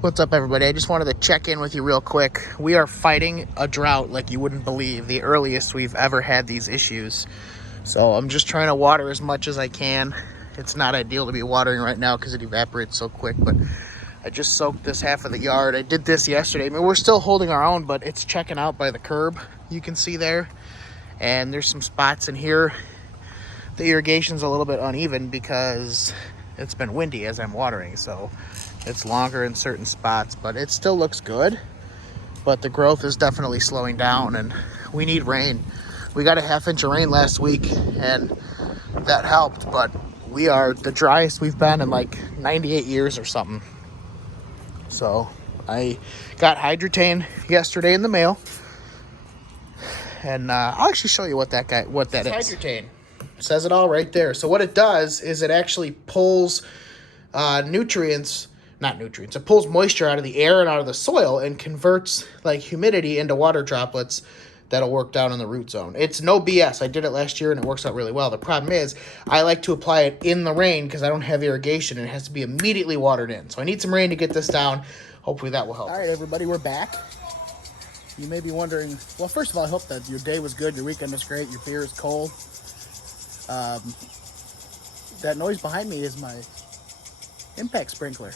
What's up, everybody? I just wanted to check in with you real quick. We are fighting a drought like you wouldn't believe, the earliest we've ever had these issues. So I'm just trying to water as much as I can. It's not ideal to be watering right now because it evaporates so quick, but I just soaked this half of the yard. I did this yesterday. I mean, we're still holding our own, but it's checking out by the curb, you can see there. And there's some spots in here. The irrigation's a little bit uneven because it's been windy as I'm watering, so it's longer in certain spots, but it still looks good. But the growth is definitely slowing down and we need rain. We got a ½ inch of rain last week and that helped, but we are the driest we've been in like 98 years or something. So I got Hydrotain yesterday in the mail, and I'll actually show you what that is. Hydrotain. It says it all right there. So what it does is it actually pulls it pulls moisture out of the air and out of the soil and converts like humidity into water droplets that'll work down in the root zone. It's no BS. I did it last year and it works out really well. The problem is I like to apply it in the rain because I don't have irrigation and it has to be immediately watered in. So I need some rain to get this down. Hopefully that will help. All right, everybody, we're back. You may be wondering, well, first of all, I hope that your day was good, your weekend was great, your beer is cold. That noise behind me is my impact sprinkler.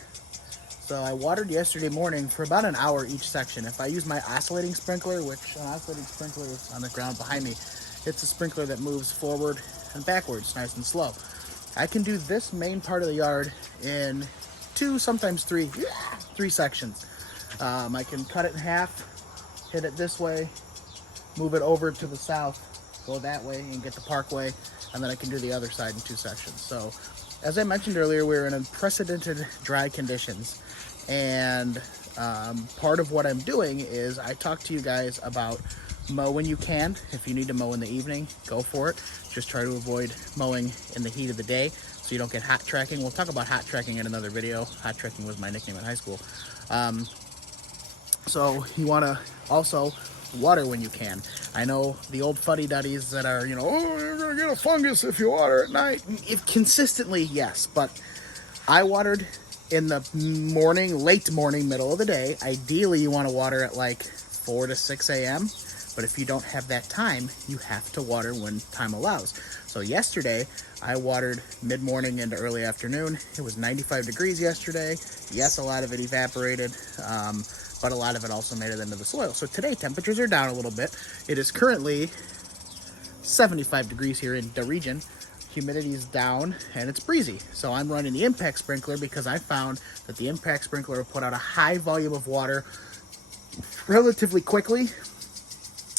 So I watered yesterday morning for about an hour each section. If I use my oscillating sprinkler, which an oscillating sprinkler is on the ground behind me, it's a sprinkler that moves forward and backwards, nice and slow. I can do this main part of the yard in 2, sometimes 3 sections. I can cut it in half, hit it this way, move it over to the south, go that way and get the parkway, and then I can do the other side in 2 sections. So as I mentioned earlier, we're in unprecedented dry conditions, and part of what I'm doing is I talk to you guys about mow when you can. If you need to mow in the evening, go for it. Just try to avoid mowing in the heat of the day so you don't get hot tracking. We'll talk about hot tracking in another video. Hot tracking was my nickname in high school. So you want to also water when you can. I know the old fuddy-duddies that are, oh, you're going to get a fungus if you water at night. If consistently, yes, but I watered in the morning, late morning, middle of the day. Ideally, you want to water at like 4 to 6 a.m., but if you don't have that time, you have to water when time allows. So yesterday, I watered mid-morning into early afternoon. It was 95 degrees yesterday. Yes, a lot of it evaporated, but a lot of it also made it into the soil. So today, temperatures are down a little bit. It is currently 75 degrees here in the region. Humidity is down and it's breezy. So I'm running the impact sprinkler because I found that the impact sprinkler will put out a high volume of water relatively quickly.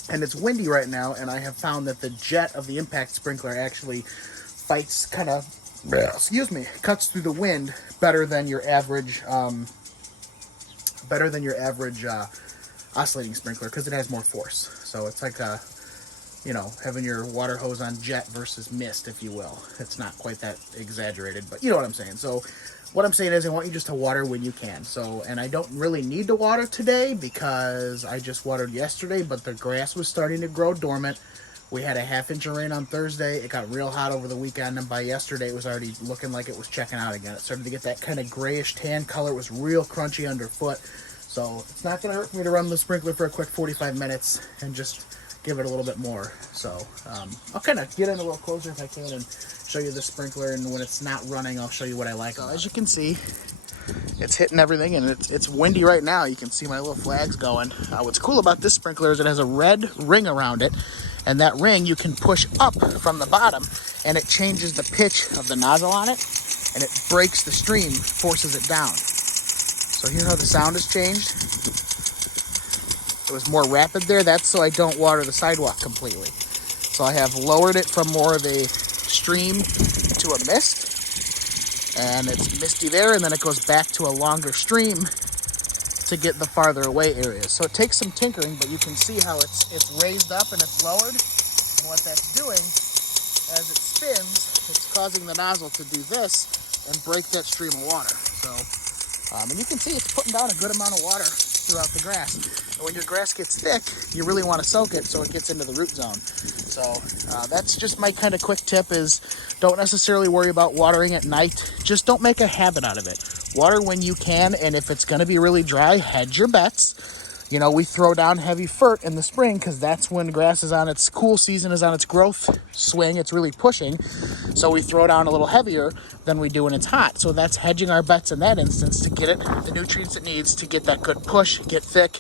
And it's windy right now, and I have found that the jet of the impact sprinkler actually cuts through the wind better than your average oscillating sprinkler because it has more force. So it's like having your water hose on jet versus mist, if you will. It's not quite that exaggerated, but you know what I'm saying. So what I'm saying is I want you just to water when you can. And I don't really need to water today because I just watered yesterday, but the grass was starting to grow dormant. We had a ½ inch of rain on Thursday. It got real hot over the weekend, and by yesterday it was already looking like it was checking out again. It started to get that kind of grayish tan color. It was real crunchy underfoot. So it's not going to hurt me to run the sprinkler for a quick 45 minutes and just give it a little bit more. So I'll kind of get in a little closer if I can and show you the sprinkler, and when it's not running, I'll show you what I like. So as you can see, it's hitting everything, and it's windy right now. You can see my little flags going. What's cool about this sprinkler is it has a red ring around it, and that ring you can push up from the bottom, and it changes the pitch of the nozzle on it, and it breaks the stream, forces it down. So here's how the sound has changed. It was more rapid there. That's so I don't water the sidewalk completely. So I have lowered it from more of a stream to a mist, and it's misty there, and then it goes back to a longer stream to get the farther away areas. So it takes some tinkering, but you can see how it's raised up and it's lowered, and what that's doing as it spins, it's causing the nozzle to do this and break that stream of water. So and you can see it's putting down a good amount of water throughout the grass. And when your grass gets thick, you really want to soak it so it gets into the root zone. So that's just my kind of quick tip is don't necessarily worry about watering at night. Just don't make a habit out of it. Water when you can, and if it's going to be really dry, hedge your bets. You know, we throw down heavy fert in the spring because that's when grass is on its cool season, is on its growth swing. It's really pushing. So we throw down a little heavier than we do when it's hot. So that's hedging our bets in that instance to get it the nutrients it needs to get that good push, get thick,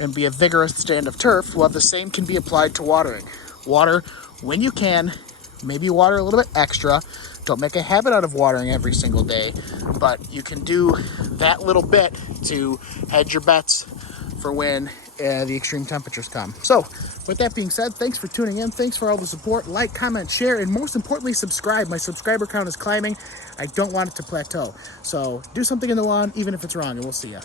and be a vigorous stand of turf. Well, the same can be applied to watering. Water when you can, maybe water a little bit extra. Don't make a habit out of watering every single day, but you can do that little bit to hedge your bets for when the extreme temperatures come. So with that being said, thanks for tuning in. Thanks for all the support. Like, comment, share, and most importantly, subscribe. My subscriber count is climbing. I don't want it to plateau. So do something in the lawn, even if it's wrong, and we'll see ya.